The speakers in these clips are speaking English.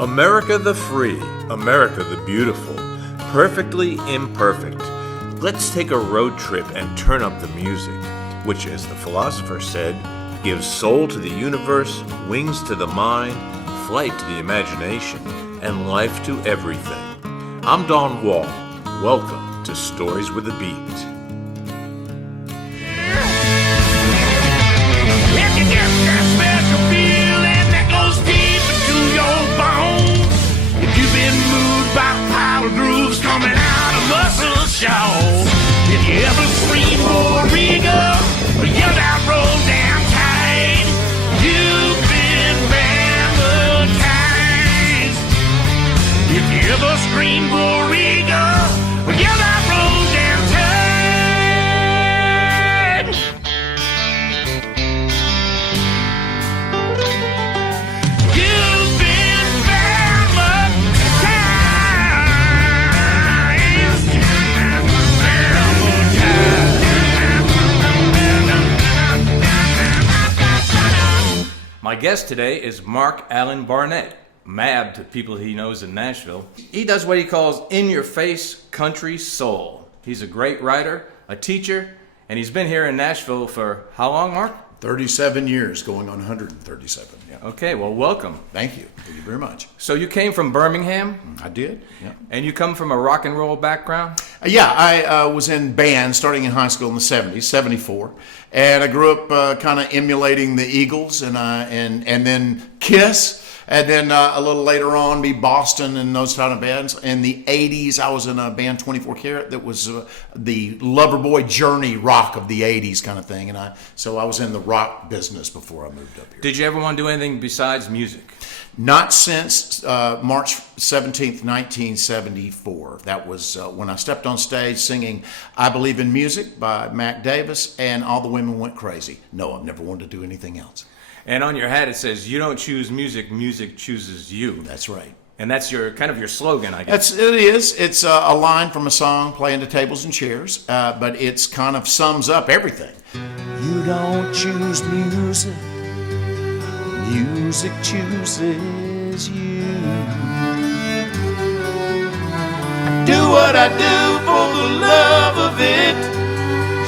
America the free, America the beautiful, perfectly imperfect. Let's take a road trip and turn up the music, which, as the philosopher said, gives soul to the universe, wings to the mind, flight to the imagination, and life to everything. I'm Don Wall. Welcome to Stories with a Beat. If you get that special feeling that goes deep into your bones, if you've been moved by power grooves coming out of muscle shoals, if you ever scream Origa or yelled out roll down tight, you've been baptized. If you ever scream Origa or yelled out roll down tight, you've been baptized. My guest today is Mark Allen Barnett, Mab to people he knows in Nashville. He does what he calls in-your-face country soul. He's a great writer, a teacher, and he's been here in Nashville for how long, Mark? 37 years, going on 137. Yeah. Okay, well, welcome. Thank you. Thank you very much. So you came from Birmingham, I did. Yeah. and you come from a rock and roll background? I was in band starting in high school in the 70s, 74. And I grew up kind of emulating the Eagles and then Kiss. And then a little later on, be Boston and those kind of bands. In the 80s, I was in a band, 24 Karat, that was the Loverboy Journey rock of the 80s kind of thing. And so I was in the rock business before I moved up here. Did you ever want to do anything besides music? Not since March 17th, 1974. That was when I stepped on stage singing I Believe in Music by Mac Davis, and all the women went crazy. No, I've never wanted to do anything else. And on your hat it says, you don't choose music, music chooses you. That's right. And that's your kind of your slogan, I guess. It is. It's a line from a song, Playing to Tables and Chairs, but it's kind of sums up everything. You don't choose music, music chooses you. I do what I do for the love of it,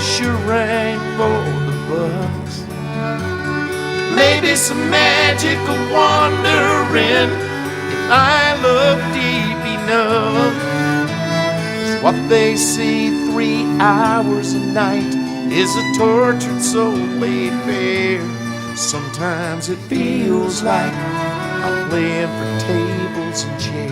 sure ain't for the bucks. Maybe some magical wandering if I look deep enough. 'Cause what they see 3 hours a night is a tortured soul laid bare. Sometimes it feels like I'm playing for tables and chairs.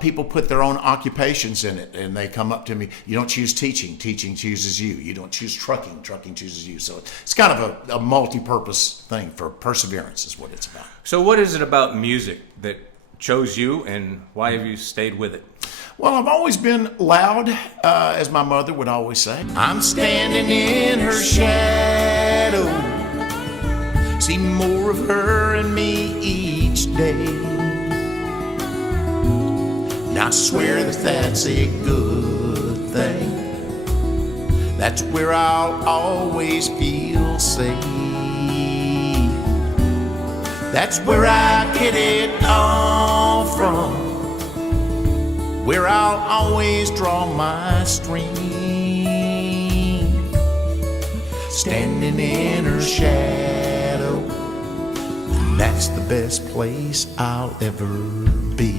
People put their own occupations in it, and they come up to me. You don't choose teaching, teaching chooses you. You don't choose trucking, trucking chooses you. So it's kind of a multi-purpose thing for perseverance is what it's about. So what is it about music that chose you, and why have you stayed with it? Well, I've always been loud, as my mother would always say. I'm standing in her shadow, see more of her and me each day. And I swear that that's a good thing. That's where I'll always feel safe. That's where I get it all from. Where I'll always draw my strength. Standing in her shadow, that's the best place I'll ever be.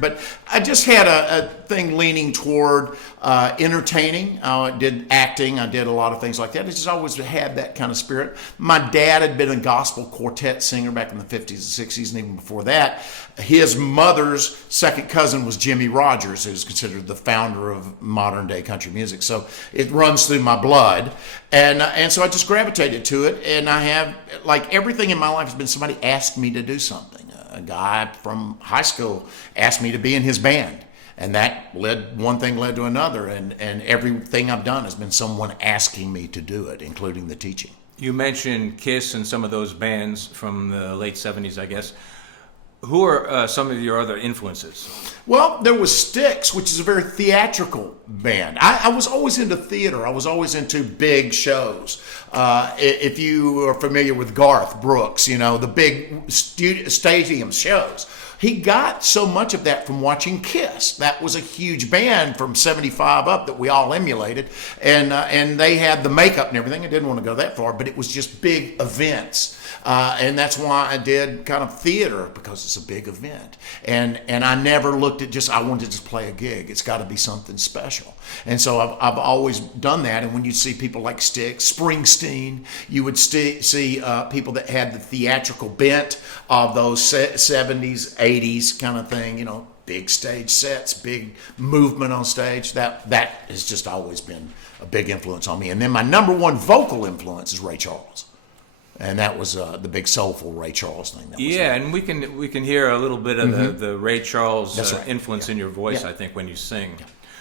But I just had a thing leaning toward entertaining. I did acting. I did a lot of things like that. I just always had that kind of spirit. My dad had been a gospel quartet singer back in the 50s and 60s, and even before that. His mother's second cousin was Jimmy Rogers, who's considered the founder of modern day country music. So it runs through my blood. And so I just gravitated to it. And I have, like everything in my life has been somebody asked me to do something. A guy from high school asked me to be in his band. And that one thing led to another. And everything I've done has been someone asking me to do it, including the teaching. You mentioned Kiss and some of those bands from the late 70s, I guess. Who are some of your other influences? Well, there was Styx, which is a very theatrical band. I was always into theater. I was always into big shows. If you are familiar with Garth Brooks, the big stadium shows. He got so much of that from watching Kiss. That was a huge band from 75 up that we all emulated. And they had the makeup and everything. I didn't want to go that far, but it was just big events. And that's why I did kind of theater, because it's a big event. And I never looked at I wanted to just play a gig. It's got to be something special. And so I've always done that. And when you see people like Springsteen, you would see people that had the theatrical bent of those 70s, 80s kind of thing, big stage sets, big movement on stage. That has just always been a big influence on me. And then my number one vocal influence is Ray Charles. And that was the big soulful Ray Charles thing. And we can hear a little bit of the Ray Charles right. influence in your voice, I think, when you sing.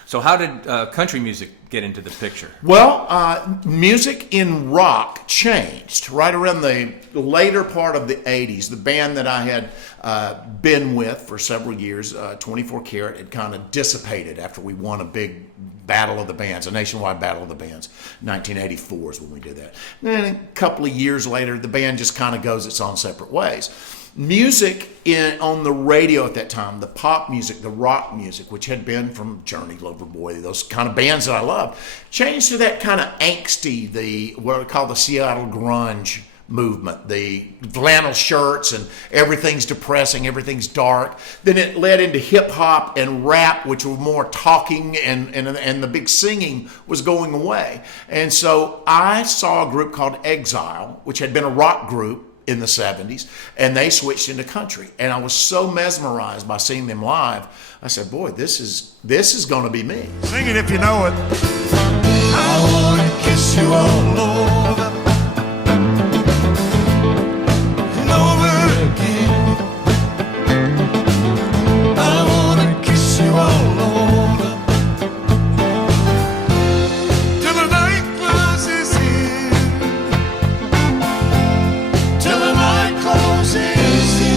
So how did country music get into the picture? Well, music in rock changed right around the later part of the 80s. The band that I had been with for several years, 24 Karat, had kind of dissipated after we won a big battle of the bands, a nationwide battle of the bands. 1984 is when we did that. And then a couple of years later, the band just kind of goes its own separate ways. Music on the radio at that time, the pop music, the rock music, which had been from Journey, Loverboy, those kind of bands that I loved, changed to that kind of angsty, what we call the Seattle grunge movement, the flannel shirts and everything's depressing, everything's dark. Then it led into hip hop and rap, which were more talking, and the big singing was going away. And so I saw a group called Exile, which had been a rock group in the 70s, and they switched into country. And I was so mesmerized by seeing them live. I said, boy, this is going to be me. Sing it if you know it. I wanna kiss you all over and over again. I wanna kiss you all over till the night closes in. Till the night closes in.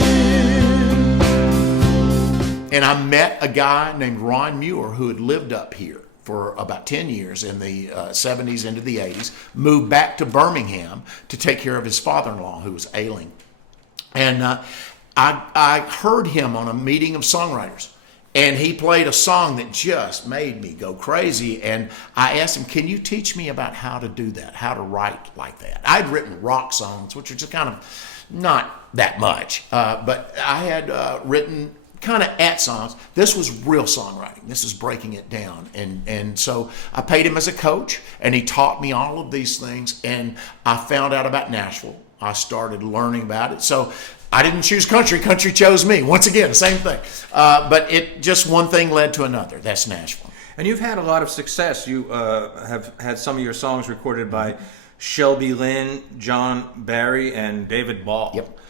And I met a guy named Ron Muir who had lived up here for about 10 years in the 70s into the 80s, moved back to Birmingham to take care of his father-in-law who was ailing. And I heard him on a meeting of songwriters, and he played a song that just made me go crazy. And I asked him, can you teach me about how to do that, how to write like that? I'd written rock songs, which are just kind of not that much, but I had written kind of songs. This was real songwriting. This is breaking it down. And so I paid him as a coach, and he taught me all of these things. And I found out about Nashville. I started learning about it. So I didn't choose country. Country chose me. Once again, the same thing. But it just one thing led to another. That's Nashville. And you've had a lot of success. You have had some of your songs recorded by Shelby Lynne, John Barry, and David Ball. Yep.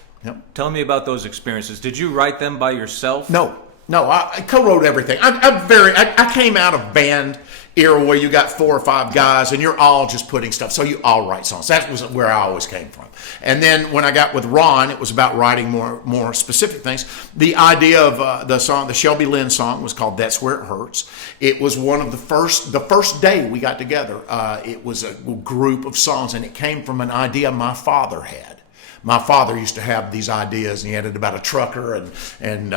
Tell me about those experiences. Did you write them by yourself? No, I co-wrote everything. I came out of band era where you got 4 or 5 guys and you're all just putting stuff. So you all write songs. That was where I always came from. And then when I got with Ron, it was about writing more specific things. The idea of the song, the Shelby Lynne song, was called "That's Where It Hurts." It was one of the first day we got together. It was a group of songs, and it came from an idea my father had. My father used to have these ideas, and he had it about a trucker and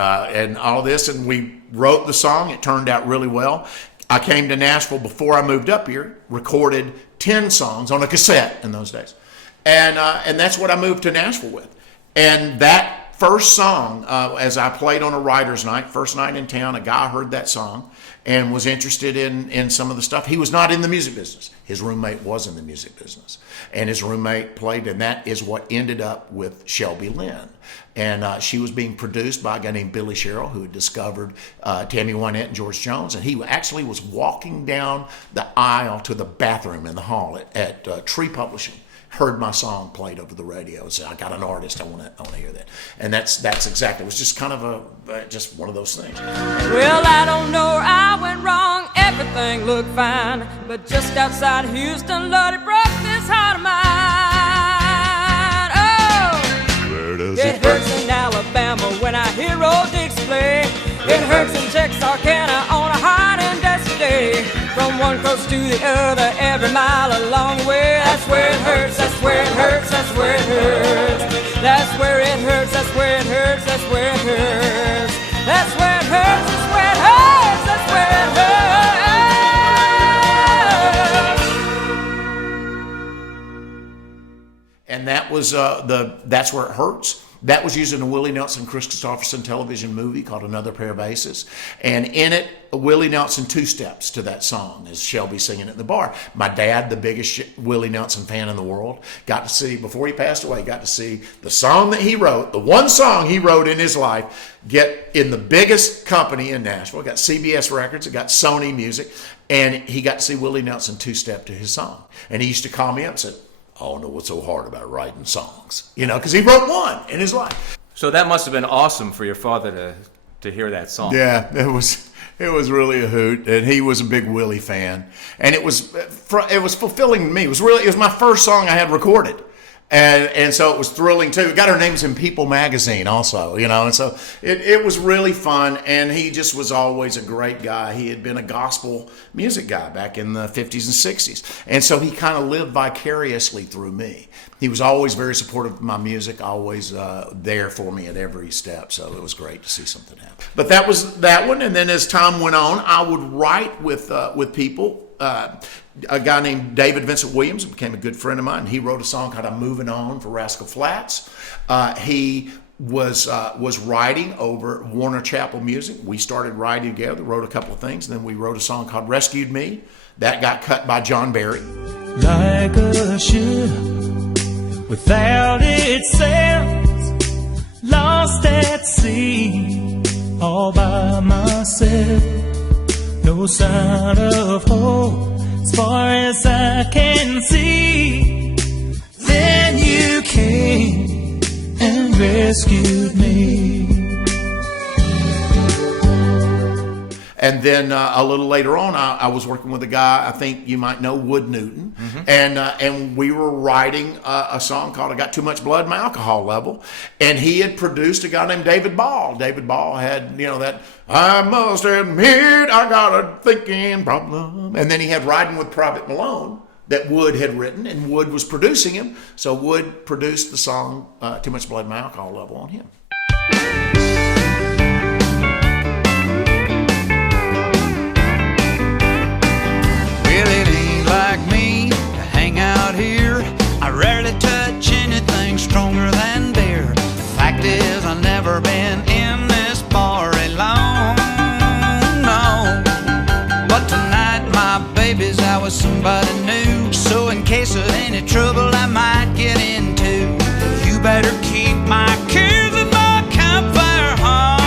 all this, and we wrote the song. It turned out really well. I came to Nashville before I moved up here, recorded 10 songs on a cassette in those days, and that's what I moved to Nashville with. And that first song, as I played on a writer's night, first night in town, a guy heard that song and was interested in some of the stuff. He was not in the music business. His roommate was in the music business. And his roommate played, and that is what ended up with Shelby Lynne. And she was being produced by a guy named Billy Sherrill, who had discovered Tammy Wynette and George Jones. And he actually was walking down the aisle to the bathroom in the hall at Tree Publishing. Heard my song played over the radio and said, I got an artist, I want to hear that. And that's exactly, it was just kind of just one of those things. Well, I don't know where I went wrong, everything looked fine, but just outside Houston, Lord, it broke this heart of mine. Oh, Where does it hurts in Alabama when I hear old Dix play. It hurts in Texarkana on a hot and dusty day. to the other every mile along the way. That's where it hurts, that's where it hurts, that's where it hurts. That's where it hurts, that's where it hurts, that's where it hurts. That's where it hurts, that's where it hurts, that's where it hurts. And that was That's Where It Hurts. That was used in a Willie Nelson, Chris Christopherson television movie called Another Pair of Aces. And in it, Willie Nelson two-steps to that song as Shelby singing it in the bar. My dad, the biggest Willie Nelson fan in the world, got to see, before he passed away, got to see the song that he wrote, the one song he wrote in his life, get in the biggest company in Nashville. It got CBS Records, it got Sony Music, and he got to see Willie Nelson two-step to his song. And he used to call me up and said, I don't know what's so hard about writing songs, because he wrote one in his life. So that must have been awesome for your father to hear that song. Yeah, it was really a hoot, and he was a big Willie fan, and it was fulfilling to me. It was my first song I had recorded. And so it was thrilling too. We got our names in People magazine also, and so it was really fun. And he just was always a great guy. He had been a gospel music guy back in the 50s and 60s. And so he kind of lived vicariously through me. He was always very supportive of my music, always there for me at every step. So it was great to see something happen. But that was that one. And then as time went on, I would write with people. A guy named David Vincent Williams became a good friend of mine. He wrote a song called I'm Moving On for Rascal Flatts. He was writing over Warner Chappell Music. We started writing together, wrote a couple of things, and then we wrote a song called Rescued Me. That got cut by John Barry. Like a ship without its sails, lost at sea, all by myself. No sign of hope as far as I can see. Then you came and rescued me. And then a little later on, I was working with a guy I think you might know, Wood Newton, and we were writing a song called "I Got Too Much Blood in My Alcohol Level," and he had produced a guy named David Ball. David Ball had that I must admit I got a thinking problem, and then he had "Riding with Private Malone" that Wood had written, and Wood was producing him. So Wood produced the song "Too Much Blood in My Alcohol Level" on him. Here, I rarely touch anything stronger than beer. The fact is, I've never been in this bar alone, no. But tonight, my baby's out with somebody new. So in case of any trouble I might get into, you better keep my kids in my campfire home.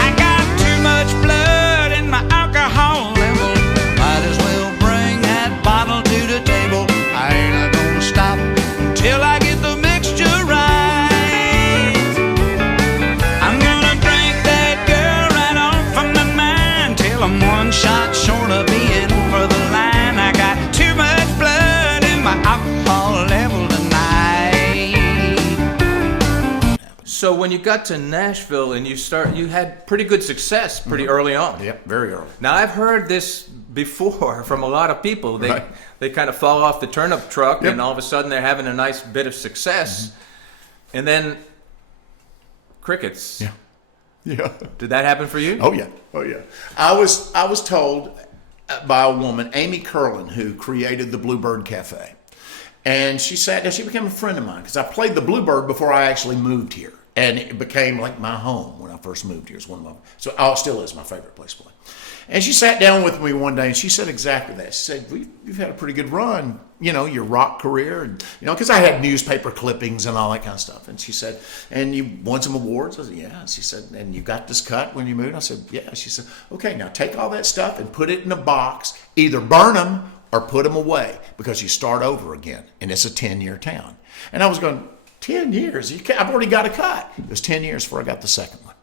I got too much blood in my alcohol level. Might as well bring that bottle to the table. I ain't gonna stop till I get the mixture right. I'm gonna drink that girl right off from my mind till I'm one shot short of being for the line. I got too much blood in my alcohol level tonight. So when you got to Nashville and you had pretty good success pretty early on. Yep, very early. Now I've heard this before from a lot of people. Right. They kind of fall off the turnip truck, and all of a sudden they're having a nice bit of success, and then crickets. Yeah. Yeah. Did that happen for you? Oh yeah. I was told by a woman, Amy Curlin, who created the Bluebird Cafe, and she sat down. She became a friend of mine because I played the Bluebird before I actually moved here, and it became like my home when I first moved here. It's one of my it still is my favorite place to play. And she sat down with me one day and she said exactly that. She said, you've had a pretty good run, your rock career. And, because I had newspaper clippings and all that kind of stuff. And she said, and you won some awards? I said, yeah. She said, and you got this cut when you moved? I said, yeah. She said, okay, now take all that stuff and put it in a box. Either burn them or put them away because you start over again. And it's a 10-year town. And I was going, 10 years? I've already got a cut. It was 10 years before I got the second one.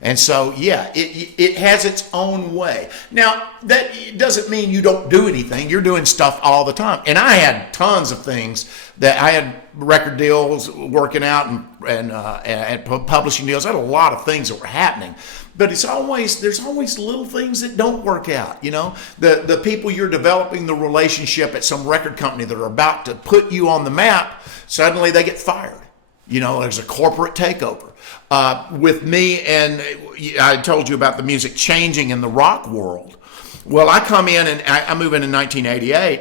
And so, yeah, it has its own way. Now, that doesn't mean you don't do anything. You're doing stuff all the time. And I had tons of things that I had record deals working out and publishing deals. I had a lot of things that were happening. But there's always little things that don't work out. You know, the people you're developing the relationship at some record company that are about to put you on the map, suddenly they get fired. You know, there's a corporate takeover. With me, and I told you about the music changing in the rock world. Well, I come in and I move in 1988.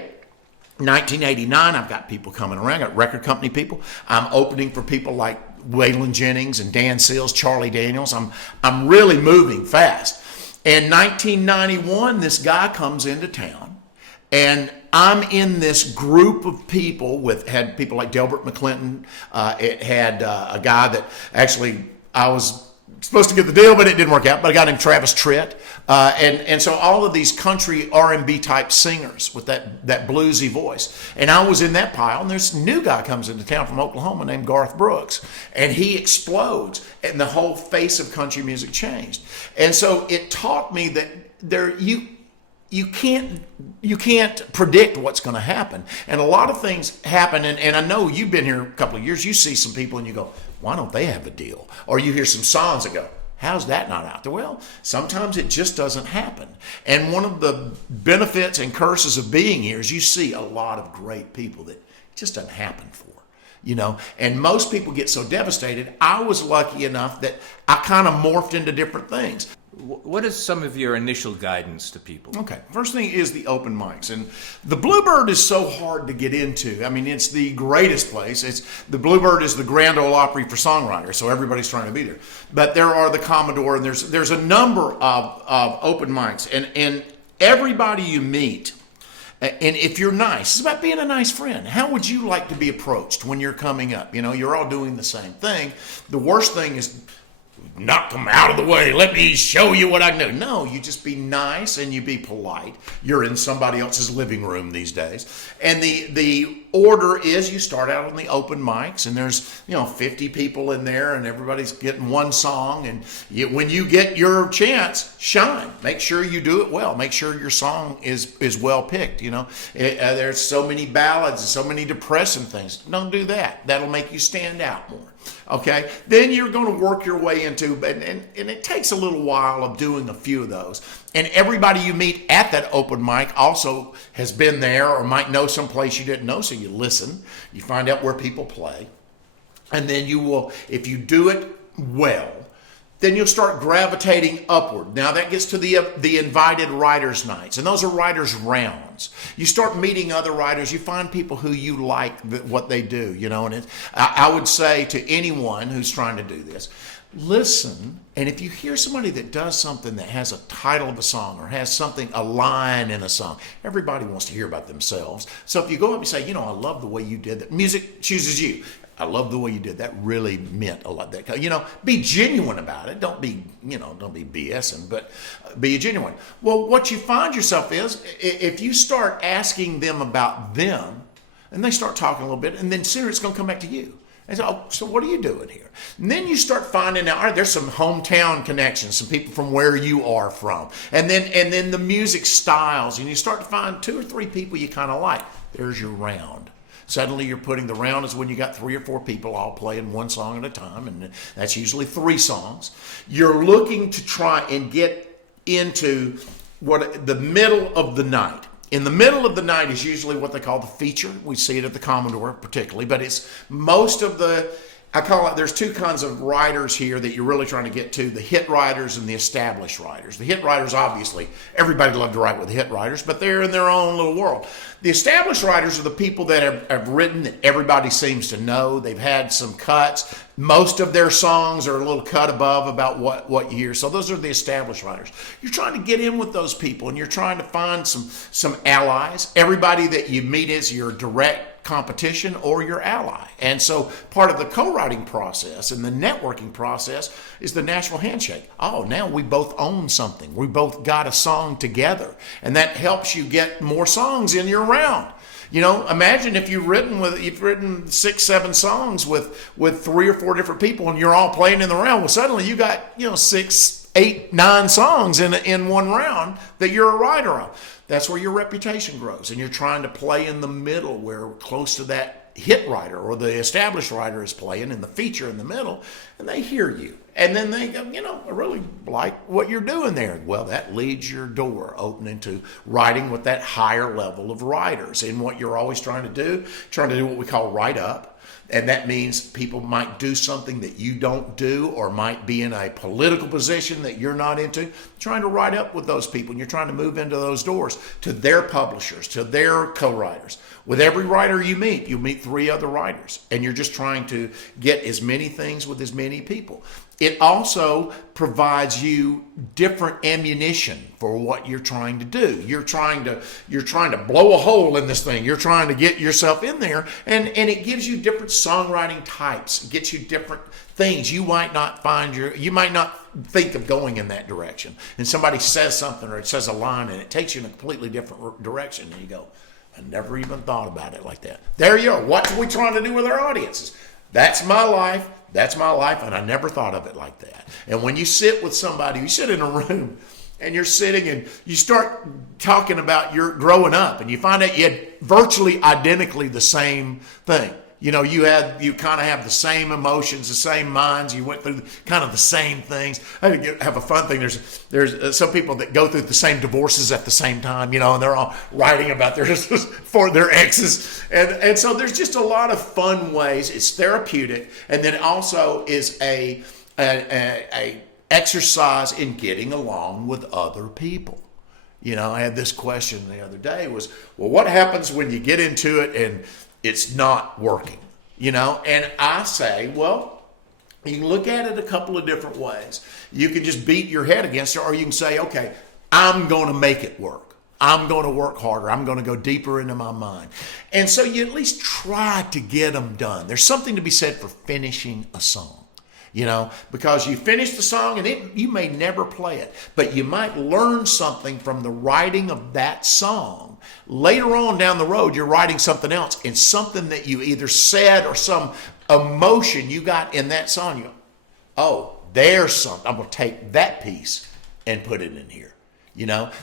1989, I've got people coming around. I got record company people. I'm opening for people like Waylon Jennings and Dan Seals, Charlie Daniels. I'm really moving fast. And 1991, this guy comes into town, and I'm in this group of people had people like Delbert McClinton. It had a guy that actually I was supposed to get the deal, but it didn't work out. But a guy named Travis Tritt, and so all of these country R&B type singers with that bluesy voice. And I was in that pile. And this new guy comes into town from Oklahoma named Garth Brooks, and he explodes, and the whole face of country music changed. And so it taught me that you can't predict what's going to happen. And a lot of things happen, and I know you've been here a couple of years. You see some people and you go, why don't they have a deal? Or you hear some songs that go, how's that not out there? Well, sometimes it just doesn't happen. And one of the benefits and curses of being here is you see a lot of great people that it just doesn't happen for. You know, and most people get so devastated. I was lucky enough that I kind of morphed into different things. What is some of your initial guidance to people? Okay, first thing is the open mics. And the Bluebird is so hard to get into. I mean, it's the greatest place. The Bluebird is the Grand Ole Opry for songwriters, so everybody's trying to be there. But there are the Commodore, and there's a number of open mics. And everybody you meet, and if you're nice, it's about being a nice friend. How would you like to be approached when you're coming up? You know, you're all doing the same thing. The worst thing is knock them out of the way. Let me show you what I can do. No, you just be nice and you be polite. You're in somebody else's living room these days. And the order is you start out on the open mics, and there's 50 people in there, and everybody's getting one song. And when you get your chance, shine. Make sure you do it well. Make sure your song is well picked. There's so many ballads and so many depressing things. Don't do that. That'll make you stand out more. Okay, then you're going to work your way into, and it takes a little while of doing a few of those. And everybody you meet at that open mic also has been there or might know some place you didn't know, so you listen, you find out where people play, and then you will, if you do it well, then you'll start gravitating upward. Now that gets to the invited writers' nights, and those are writers' rounds. You start meeting other writers. You find people who you like what they do, and I would say to anyone who's trying to do this, listen, and if you hear somebody that does something that has a title of a song or has a line in a song, everybody wants to hear about themselves. So if you go up and say, I love the way you did that. Music chooses you. I love the way you did that. Really meant a lot. Be genuine about it. Don't be BSing, but be genuine. Well, what you find yourself is, if you start asking them about them, and they start talking a little bit, and then soon it's going to come back to you. And so what are you doing here? And then you start finding out, all right, there's some hometown connections, some people from where you are from. And then the music styles, and you start to find 2 or 3 people you kind of like. There's your round. Suddenly you're putting the round is when you got 3 or 4 people all playing one song at a time, and that's usually 3 songs. You're looking to try and get into the middle of the night. In the middle of the night is usually what they call the feature. We see it at the Commodore particularly, but it's most of I call it, there's 2 kinds of writers here that you're really trying to get to, the hit writers and the established writers. The hit writers, obviously, everybody loves to write with the hit writers, but they're in their own little world. The established writers are the people that have written that everybody seems to know. They've had some cuts. Most of their songs are a little cut above about what you hear. So those are the established writers. You're trying to get in with those people, and you're trying to find some allies. Everybody that you meet is your direct competition or your ally. And so part of the co-writing process and the networking process is the Nashville Handshake. Oh, now we both own something. We both got a song together. And that helps you get more songs in your round. You know, imagine if you've written 6, 7 songs with 3 or 4 different people, and you're all playing in the round. Well, suddenly you got 6, 8, 9 songs in one round that you're a writer on. That's where your reputation grows, and you're trying to play in the middle, where close to that hit writer or the established writer is playing, and the feature in the middle, and they hear you. And then they go, I really like what you're doing there. Well, that leads your door opening to writing with that higher level of writers. And what you're always trying to do what we call write up. And that means people might do something that you don't do, or might be in a political position that you're not into. Trying to write up with those people, and you're trying to move into those doors to their publishers, to their co-writers. With every writer you meet, you'll meet 3 other writers, and you're just trying to get as many things with as many people. It also provides you different ammunition for what you're trying to do. You're trying to blow a hole in this thing. You're trying to get yourself in there, and it gives you different songwriting types. It gets you different things. You might not think of going in that direction. And somebody says something, or it says a line, and it takes you in a completely different direction, and you go, I never even thought about it like that. There you are. What are we trying to do with our audiences? That's my life. That's my life, and I never thought of it like that. And when you sit with somebody, you sit in a room, and you're sitting, and you start talking about your growing up, and you find out you had virtually identically the same thing. You kind of have the same emotions, the same minds. You went through kind of the same things. I have a fun thing. There's some people that go through the same divorces at the same time, and they're all writing about their exes. And so there's just a lot of fun ways. It's therapeutic, and then it also is a exercise in getting along with other people. I had this question the other day was, well, what happens when you get into it and it's not working, and I say, well, you can look at it a couple of different ways. You can just beat your head against it, or you can say, okay, I'm going to make it work. I'm going to work harder. I'm going to go deeper into my mind. And so you at least try to get them done. There's something to be said for finishing a song. Because you finish the song and you may never play it, but you might learn something from the writing of that song. Later on down the road, you're writing something else, and something that you either said or some emotion you got in that song. You go, oh, there's something. I'm going to take that piece and put it in here.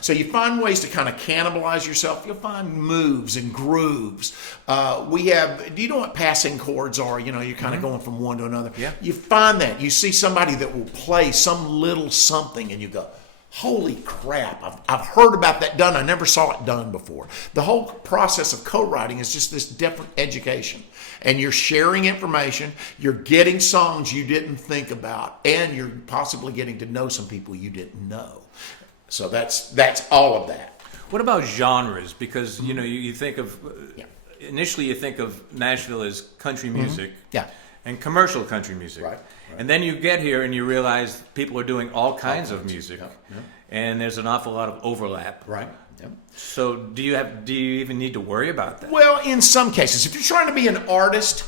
So you find ways to kind of cannibalize yourself. You'll find moves and grooves. Do you know what passing chords are? You're kind of going from one to another. Yeah. You find that. You see somebody that will play some little something, and you go, holy crap, I've heard about that done. I never saw it done before. The whole process of co-writing is just this different education. And you're sharing information, you're getting songs you didn't think about, and you're possibly getting to know some people you didn't know. So that's all of that. What about genres? Because you think of initially you think of Nashville as country music, and commercial country music, right. And then you get here and you realize people are doing all kinds of music, and there's an awful lot of overlap, right? So do you even need to worry about that? Well, in some cases, if you're trying to be an artist,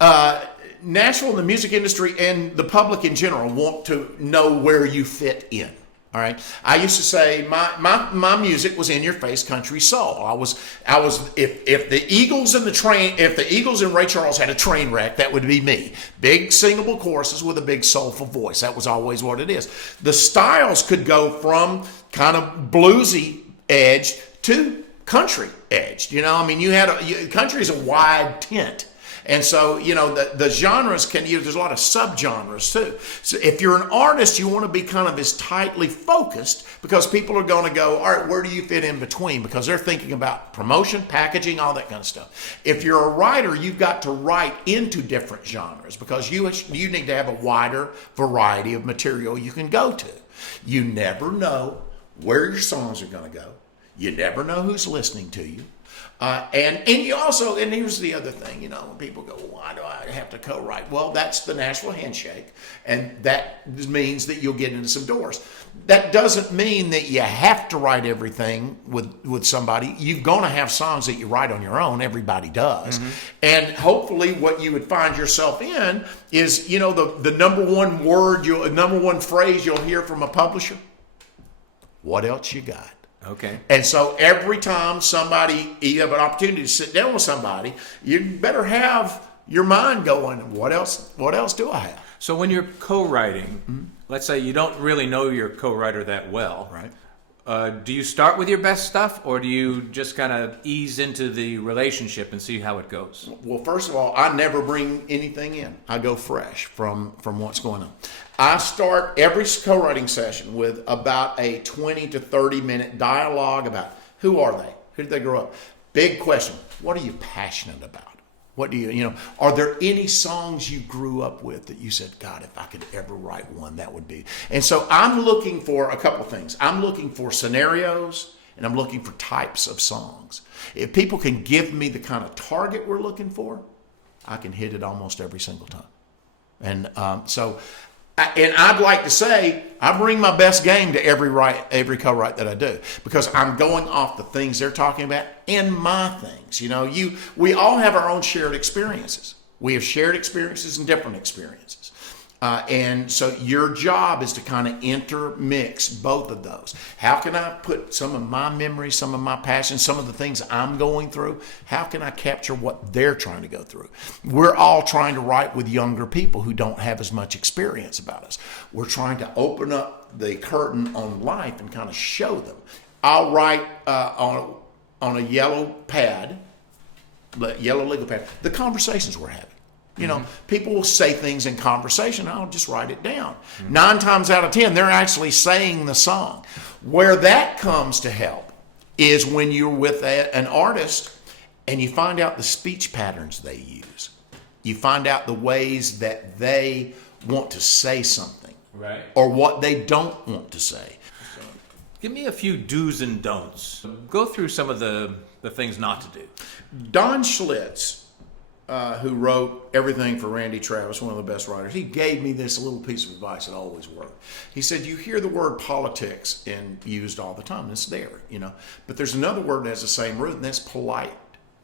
Nashville and the music industry and the public in general want to know where you fit in. All right. I used to say my music was in your face country soul. I was if the Eagles and Ray Charles had a train wreck, that would be me. Big singable choruses with a big soulful voice. That was always what it is. The styles could go from kind of bluesy edged to country edged. Country is a wide tent. And so, the genres there's a lot of subgenres too. So if you're an artist, you want to be kind of as tightly focused, because people are going to go, all right, where do you fit in between? Because they're thinking about promotion, packaging, all that kind of stuff. If you're a writer, you've got to write into different genres, because you need to have a wider variety of material you can go to. You never know where your songs are going to go. You never know who's listening to you. And you also, and here's the other thing, when people go, well, why do I have to co-write? Well, that's the Nashville handshake, and that means that you'll get into some doors. That doesn't mean that you have to write everything with somebody. You're going to have songs that you write on your own. Everybody does. Mm-hmm. And hopefully what you would find yourself in is, the number one phrase you'll hear from a publisher. What else you got? Okay. And so every time you have an opportunity to sit down with somebody, you better have your mind going, what else do I have? So when you're co-writing, let's say you don't really know your co-writer that well. Right. Do you start with your best stuff, or do you just kind of ease into the relationship and see how it goes? Well, first of all, I never bring anything in. I go fresh from what's going on. I start every co-writing session with about a 20 to 30 minute dialogue about who are they? Who did they grow up? Big question. What are you passionate about? What do you are there any songs you grew up with that you said, God, if I could ever write one, that would be. And so I'm looking for a couple things. I'm looking for scenarios, and I'm looking for types of songs. If people can give me the kind of target we're looking for, I can hit it almost every single time. And and I'd like to say I bring my best game to every co-write that I do, because I'm going off the things they're talking about and my things. We all have our own shared experiences. We have shared experiences and different experiences. And so your job is to kind of intermix both of those. How can I put some of my memories, some of my passions, some of the things I'm going through? How can I capture what they're trying to go through? We're all trying to write with younger people who don't have as much experience about us. We're trying to open up the curtain on life and kind of show them. I'll write on a yellow pad, yellow legal pad, the conversations we're having. People will say things in conversation. I'll just write it down. 9 times out of 10, they're actually saying the song. Where that comes to help is when you're with an artist and you find out the speech patterns they use. You find out the ways that they want to say something, right, or what they don't want to say. Give me a few do's and don'ts. Go through some of the things not to do. Don Schlitz, who wrote everything for Randy Travis, one of the best writers, he gave me this little piece of advice that always worked. He said, you hear the word politics used all the time. It's there, but there's another word that has the same root, and that's polite.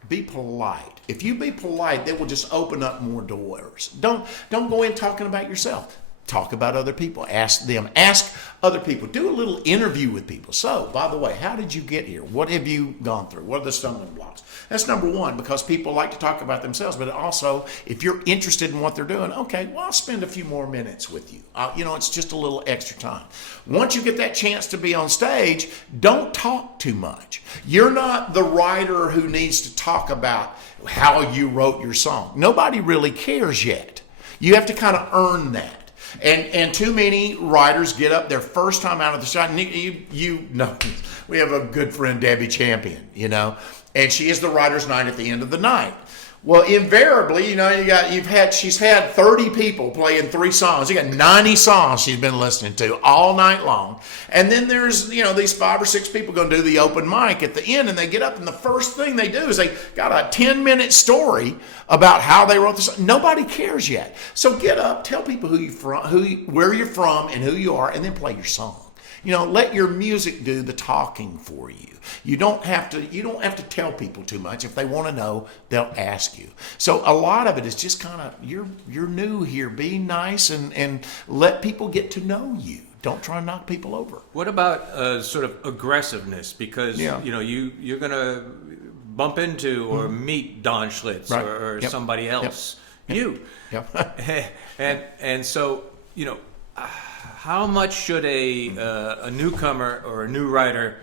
Be polite. If you be polite, that will just open up more doors. Don't go in talking about yourself. Talk about other people. Ask them. Ask other people. Do a little interview with people. So, by the way, how did you get here? What have you gone through? What are the stumbling blocks? That's number one, because people like to talk about themselves. But also, if you're interested in what they're doing, okay, well, I'll spend a few more minutes with you. It's just a little extra time. Once you get that chance to be on stage, don't talk too much. You're not the writer who needs to talk about how you wrote your song. Nobody really cares yet. You have to kind of earn that. And too many writers get up their first time out of the shot. And you know, we have a good friend, Debbie Champion, and she is the writer's night at the end of the night. Well, invariably, she's had 30 people playing 3 songs. You got 90 songs she's been listening to all night long. And then there's, these 5 or 6 people going to do the open mic at the end, and they get up, and the first thing they do is they got a 10-minute story about how they wrote the song. Nobody cares yet. So get up, tell people where you're from and who you are, and then play your song. Let your music do the talking for you. You don't have to tell people too much. If they want to know, they'll ask you. So a lot of it is just kind of, you're new here. Be nice and let people get to know you. Don't try and knock people over. What about sort of aggressiveness? Because you're going to bump into or meet Don Schlitz, right, or somebody else. Yep. And so how much should a newcomer or a new writer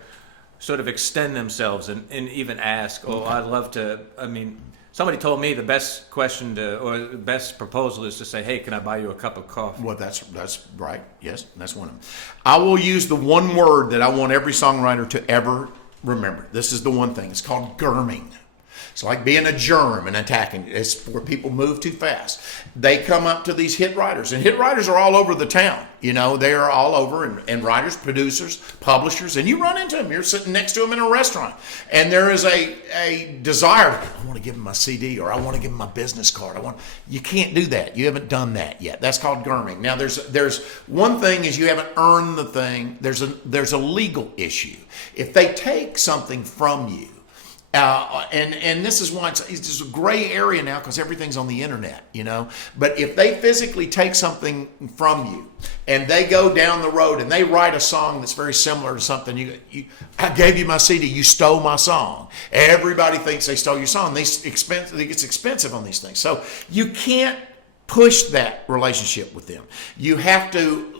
sort of extend themselves and even ask, I'd love to, somebody told me the best question or the best proposal is to say, hey, can I buy you a cup of coffee? Well, that's right. Yes, that's one of them. I will use the one word that I want every songwriter to ever remember. This is the one thing. It's called germing. It's like being a germ and attacking. It's where people move too fast. They come up to these hit writers, and hit writers are all over the town. They are all over, and writers, producers, publishers, and you run into them. You're sitting next to them in a restaurant, and there is a desire. I want to give them my CD, or I want to give them my business card. You can't do that. You haven't done that yet. That's called germing. Now, there's one thing is you haven't earned the thing. There's a legal issue. If they take something from you, And this is why it's just a gray area now because everything's on the internet, you know. But if they physically take something from you and they go down the road and they write a song that's very similar to something I gave you my CD, you stole my song. Everybody thinks they stole your song. It gets expensive on these things. So you can't push that relationship with them. You have to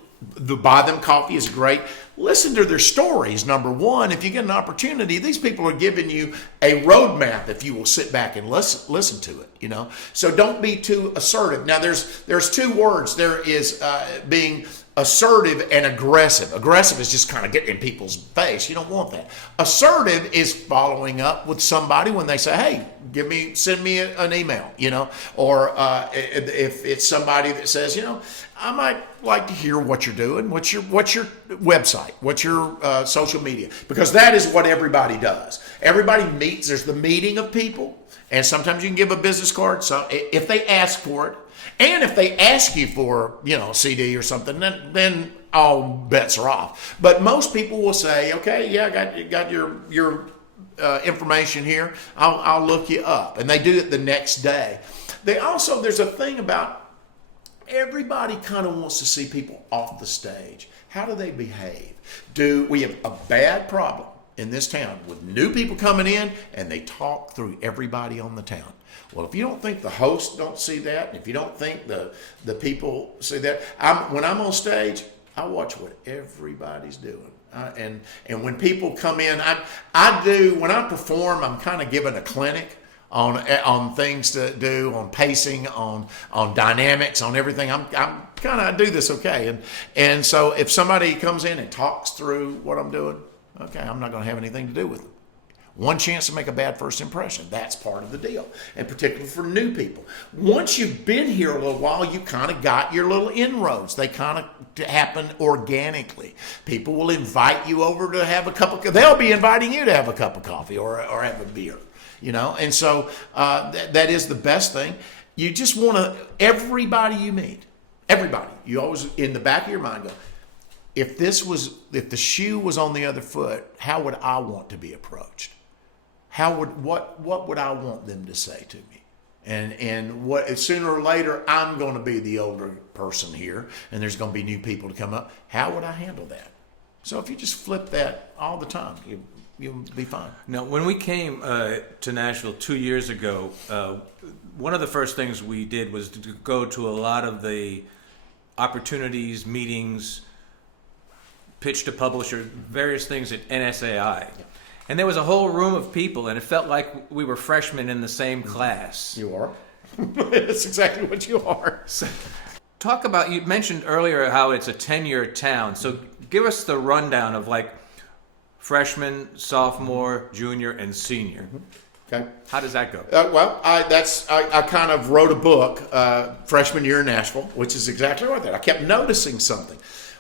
buy them coffee is great. Listen to their stories, number one. If you get an opportunity, these people are giving you a roadmap if you will sit back and listen to it, you know. So don't be too assertive. Now, there's two words. There is being assertive and aggressive. Aggressive is just kind of getting in people's face. You don't want that. Assertive is following up with somebody when they say, hey, send me an email, you know. Or if it's somebody that says, you know, I might like to hear what you're doing. What's your website? What's your social media? Because that is what everybody does. Everybody meets. There's the meeting of people, and sometimes you can give a business card. So if they ask for it, and if they ask you for, you know, a CD or something, then all bets are off. But most people will say, okay, yeah, I got your information here. I'll look you up, and they do it the next day. There's a thing about. Everybody kind of wants to see people off the stage. How do they behave? We have a bad problem in this town with new people coming in and they talk through everybody on the town. Well, if you don't think the hosts don't see that, if you don't think the people see that, when I'm on stage, I watch what everybody's doing. And when people come in, when I perform, I'm kind of giving a clinic on things to do, on pacing, on dynamics, on everything. I do this okay. And so if somebody comes in and talks through what I'm doing, okay, I'm not going to have anything to do with them. One chance to make a bad first impression. That's part of the deal, and particularly for new people. Once you've been here a little while, you kind of got your little inroads. They kind of happen organically. People will invite you over to have a cup of coffee. They'll be inviting you to have a cup of coffee or have a beer. You know, and so that is the best thing. You just want to, everybody you meet, everybody, you always, in the back of your mind, go, if the shoe was on the other foot, how would I want to be approached? What would I want them to say to me? And sooner or later, I'm going to be the older person here, and there's going to be new people to come up. How would I handle that? So if you just flip that all the time, you'll be fine. Now, when we came to Nashville 2 years ago, one of the first things we did was to go to a lot of the opportunities, meetings, pitch to publishers, various things at NSAI. And there was a whole room of people, and it felt like we were freshmen in the same class. You are. That's exactly what you are. So, talk about, you mentioned earlier how it's a 10-year town. So give us the rundown of like freshman, sophomore, junior, and senior. Okay. How does that go? I kind of wrote a book, freshman year in Nashville, which is exactly like that. I kept noticing something.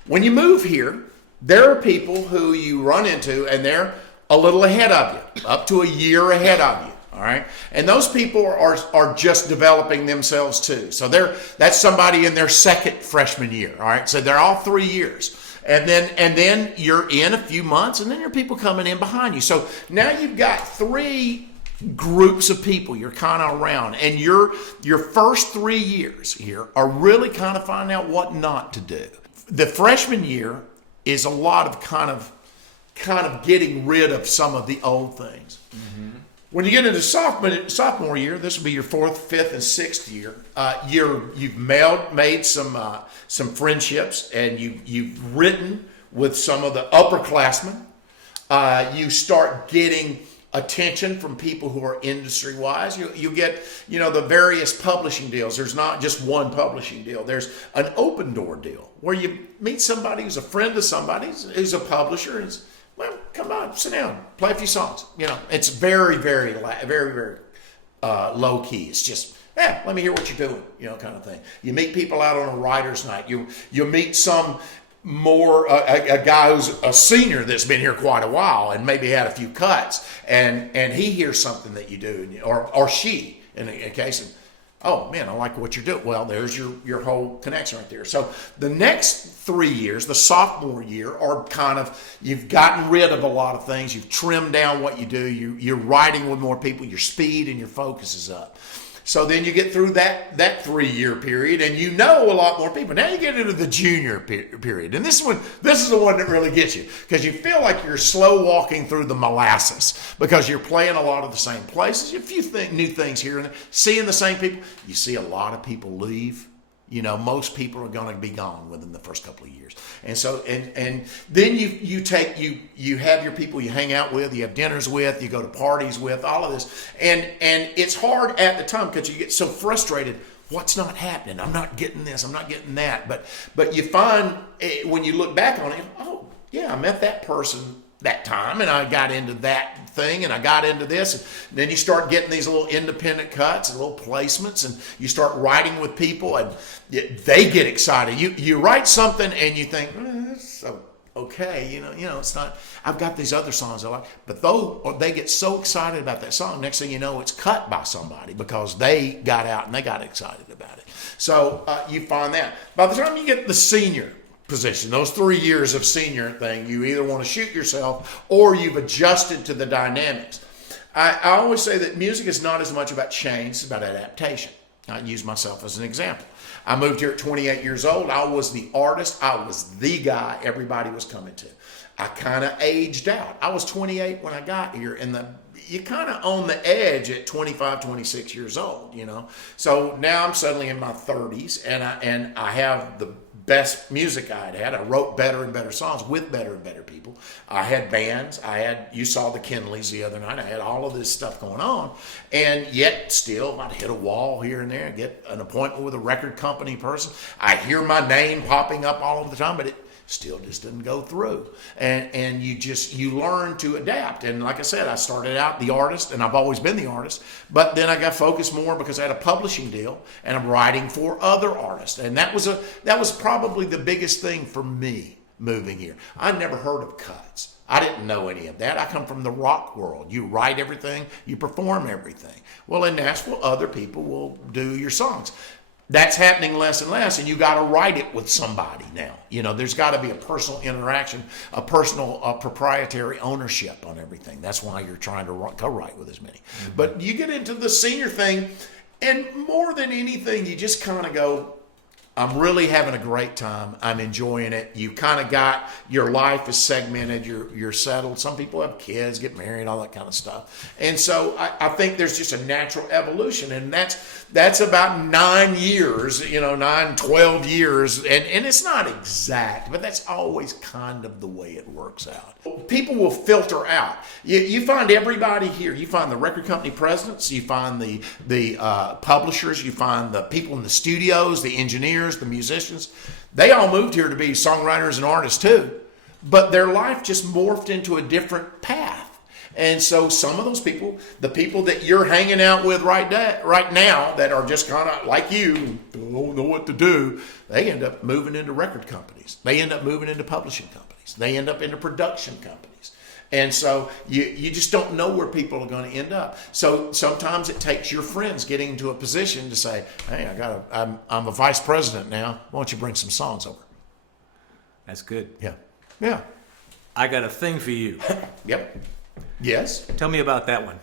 When you move here, there are people who you run into, and they're a little ahead of you, up to a year ahead of you. All right, and those people are just developing themselves too. So that's somebody in their second freshman year. All right, so they're all 3 years. And then you're in a few months, and then there are people coming in behind you. So now you've got three groups of people you're kind of around, and your first 3 years here are really kind of finding out what not to do. The freshman year is a lot of kind of getting rid of some of the old things. Mm-hmm. When you get into sophomore year, this will be your fourth, fifth, and sixth year. You've made some friendships, and you've written with some of the upperclassmen. You start getting attention from people who are industry wise. You get the various publishing deals. There's not just one publishing deal. There's an open door deal where you meet somebody who's a friend of somebody who's a publisher, and well, come on, sit down, play a few songs. It's very, very, very, very low key. It's just, let me hear what you're doing, kind of thing. You meet people out on a writer's night. You meet some more a guy who's a senior that's been here quite a while and maybe had a few cuts, and he hears something that you do, or she in a case, and Oh man, I like what you're doing. Well, there's your whole connection right there. So the next 3 years, the sophomore year, are kind of, you've gotten rid of a lot of things. You've trimmed down what you do. You're writing with more people. Your speed and your focus is up. So then you get through that 3-year period, and you know a lot more people. Now you get into the junior period, and this is the one that really gets you, because you feel like you're slow walking through the molasses, because you're playing a lot of the same places, a few new things here and there, seeing the same people. You see a lot of people leave. You know, most people are going to be gone within the first couple of years. And so, and then you have your people you hang out with, you have dinners with, you go to parties with, all of this. And it's hard at the time because you get so frustrated. What's not happening? I'm not getting this. I'm not getting that. But you find when you look back on it, oh, yeah, I met that person that time, and I got into that thing, and I got into this. And then you start getting these little independent cuts and little placements, and you start writing with people, and they get excited. You write something, and you think, it's okay, you know, it's not. I've got these other songs I like, but they get so excited about that song. Next thing you know, it's cut by somebody because they got out and they got excited about it. So you find that by the time you get the senior position, those 3 years of senior thing, you either want to shoot yourself or you've adjusted to the dynamics. I always say that music is not as much about change, it's about adaptation. I use myself as an example. I moved here at 28 years old. I was the artist. I was the guy everybody was coming to. I kind of aged out. I was 28 when I got here, and you kind of on the edge at 25, 26 years old, you know. So now I'm suddenly in my 30s, and I have the best music I had. I wrote better and better songs with better and better people. I had bands. You saw the Kinleys the other night. I had all of this stuff going on, and yet still I'd hit a wall here and there, get an appointment with a record company person. I hear my name popping up all over the time, but it still just didn't go through. And you learn to adapt. And like I said, I started out the artist, and I've always been the artist, but then I got focused more because I had a publishing deal and I'm writing for other artists. And that was probably the biggest thing for me moving here. I never heard of cuts. I didn't know any of that. I come from the rock world. You write everything, you perform everything. Well, in Nashville, other people will do your songs. That's happening less and less, and you got to write it with somebody now. You know, there's got to be a personal interaction, a personal proprietary ownership on everything. That's why you're trying to co-write with as many. Mm-hmm. But you get into the senior thing, and more than anything, you just kind of go, I'm really having a great time. I'm enjoying it. You kind of got, your life is segmented. You're settled. Some people have kids, get married, all that kind of stuff. And so I think there's just a natural evolution. And that's about 9 years, 12 years. And it's not exact, but that's always kind of the way it works out. People will filter out. You find everybody here. You find the record company presidents. You find the publishers. You find the people in the studios, the engineers, the musicians. They all moved here to be songwriters and artists too, but their life just morphed into a different path. And so some of those people, the people that you're hanging out with right now that are just kind of like you, don't know what to do, they end up moving into record companies. They end up moving into publishing companies. They end up into production companies. And so you just don't know where people are going to end up. So sometimes it takes your friends getting into a position to say, hey, I'm a vice president now. Why don't you bring some songs over? That's good. Yeah. I got a thing for you. Yep. Yes. Tell me about that one.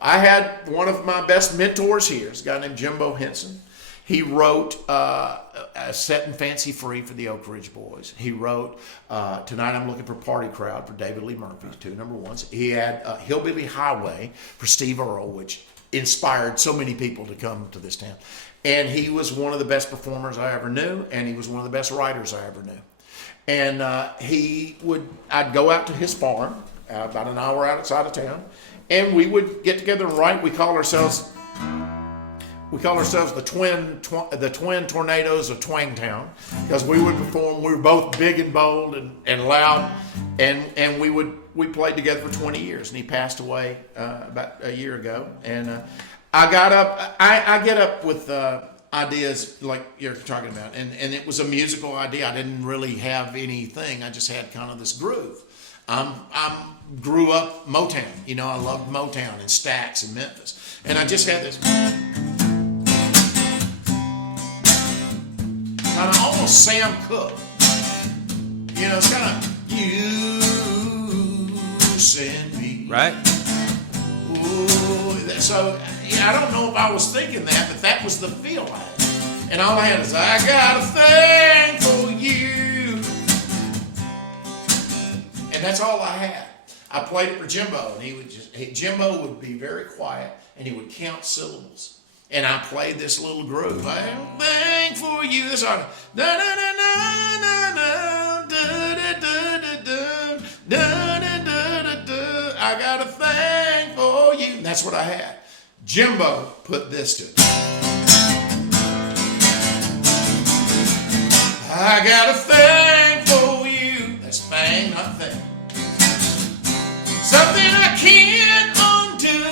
I had one of my best mentors here. It's a guy named Jimbo Henson. He wrote Setting Fancy Free for the Oak Ridge Boys. He wrote Tonight I'm Looking for Party Crowd for David Lee Murphy, 2 number ones. He had Hillbilly Highway for Steve Earle, which inspired so many people to come to this town. And he was one of the best performers I ever knew, and he was one of the best writers I ever knew. And I'd go out to his farm, about an hour outside of town, and we would get together and write. We call ourselves the twin tornadoes of Twangtown, because we would perform. We were both big and bold and loud, and we played together for 20 years. And he passed away about a year ago. And I get up with ideas like you're talking about, and it was a musical idea. I didn't really have anything. I just had kind of this groove. I grew up Motown. I loved Motown and Stax and Memphis, and I just had this. almost Sam Cooke. You know, it's kind of you send me. Right? Ooh, so yeah, I don't know if I was thinking that, but that was the feel I had. And all I had is, I got a thing for you. And that's all I had. I played it for Jimbo, and Jimbo would be very quiet, and he would count syllables. And I played this little groove. I have a thing for you. This sort of da da da da da da da da da da da da. I got a thing for you. And that's what I had. Jimbo put this to it. I got a thing for you. That's thing, not thing. Something I can't undo.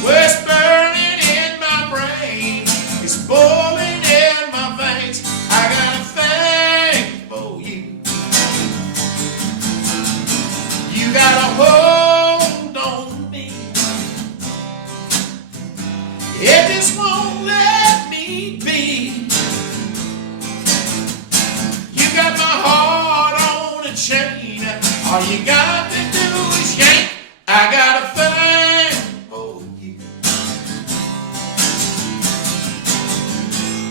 What's burning in my brain is boiling in my veins. I got a thing for you. You got a hold on me. It just won't let me be. You got my heart on a chain. All you got to do is yank. I got a thing for you.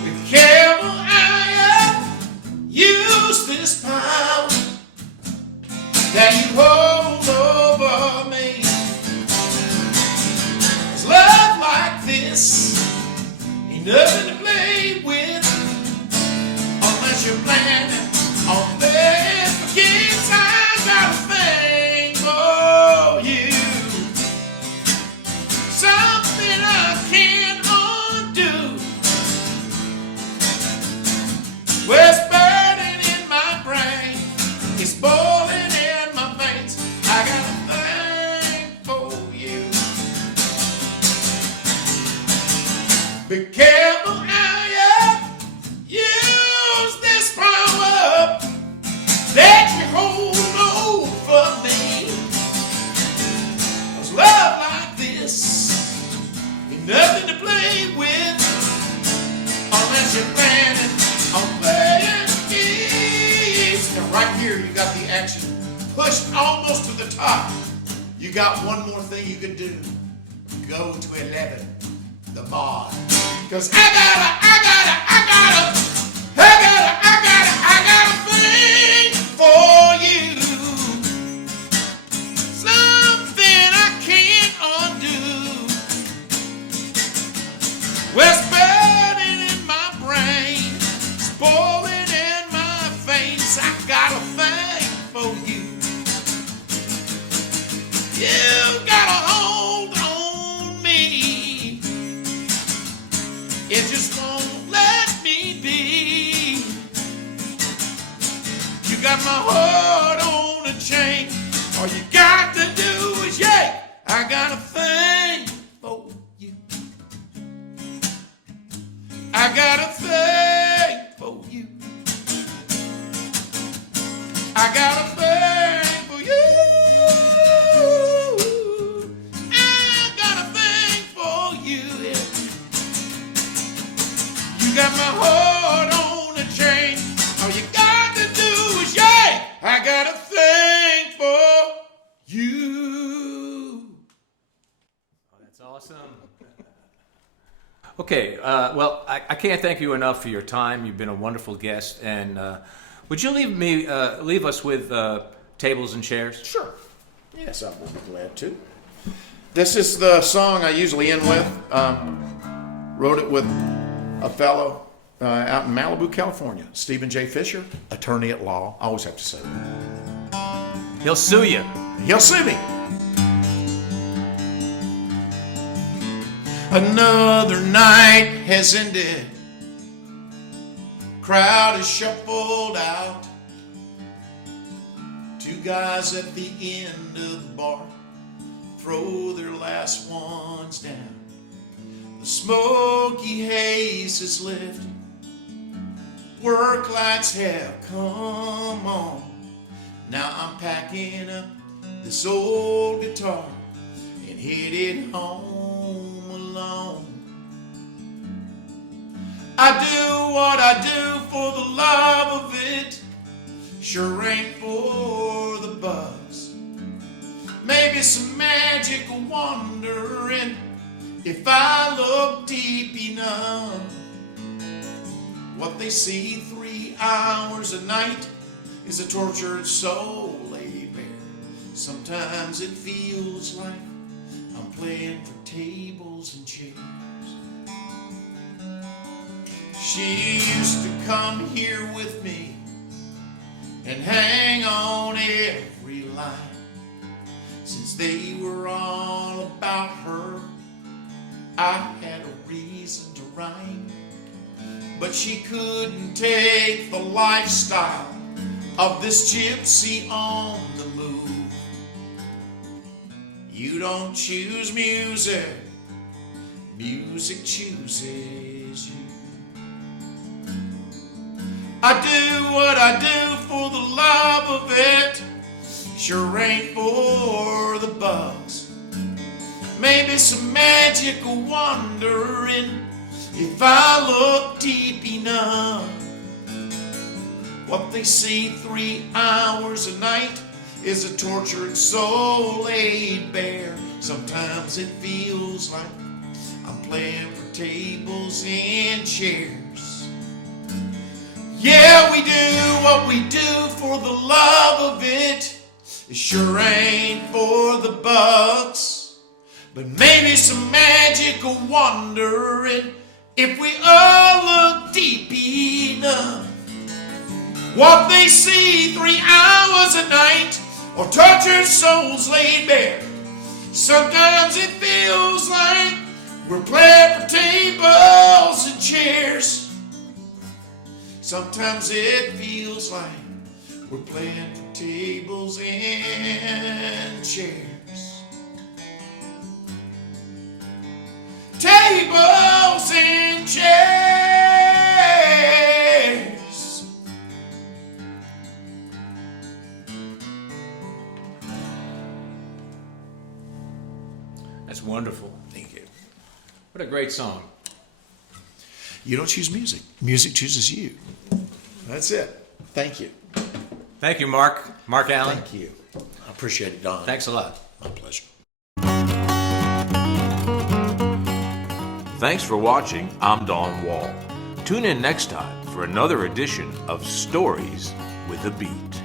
Be careful I use this power that you hold over me. 'Cause love like this ain't nothing to play with unless you're planning on this. Forget I got a thing for you. Something I can't undo. What's burning in my brain is boiling in my veins. I got a thing for you. Be careful how you use this power that you hold over me. 'Cause love like this ain't nothing to play with unless you're planning on playing keys. Now right here you got the action pushed almost to the top. You got one more thing you could do. Go to 11, the mod. 'Cause I got a thing for you. Something I can't undo. What's burning in my brain, spoiling in my veins. I got a thing for you. You got a hold on me. It just won't let me be. You got my heart on a chain. All you got to do is yank. I got a thing for you. I got a thing for you. I got a thing for you. I got a thing for you. You got my heart on a chain. All you got to do is yank. I got a thing for you. That's awesome. Okay, well, I can't thank you enough for your time. You've been a wonderful guest, and would you leave us with tables and chairs? Sure. Yes, I will be glad to. This is the song I usually end with. Wrote it with a fellow out in Malibu, California, Stephen J. Fisher, attorney at law. I always have to say that. He'll sue you. He'll sue me. Another night has ended. Crowd is shuffled out. Two guys at the end of the bar throw their last ones down. The smoky haze is lifted. Work lights have come on. Now I'm packing up this old guitar and headed home alone. I do for the love of it sure ain't for the bucks. Maybe some magic wandering if I look deep enough. What they see 3 hours a night is a tortured soul laid bare. Sometimes it feels like I'm playing for tables and chairs. She used to come here with me and hang on every line. Since they were all about her, I had a reason to rhyme. But she couldn't take the lifestyle of this gypsy on the move. You don't choose music, music chooses you. I do what I do for the love of it, sure ain't for the bucks. Maybe some magic wandering if I look deep enough. What they see 3 hours a night is a tortured soul laid bare. Sometimes it feels like I'm playing for tables and chairs. Yeah, we do what we do for the love of it. It sure ain't for the bucks. But maybe some magic wandering if we all look deep enough. What they see 3 hours a night or tortured souls laid bare. Sometimes it feels like we're playing for tables and chairs. Sometimes it feels like we're playing for tables and chairs. Tables and chairs. That's wonderful. Thank you. What a great song. You don't choose music. Music chooses you. That's it. Thank you. Thank you, Mark. Mark Allen. Thank you. I appreciate it, Don. Thanks a lot. My pleasure. Thanks for watching. I'm Don Wall. Tune in next time for another edition of Stories with a Beat.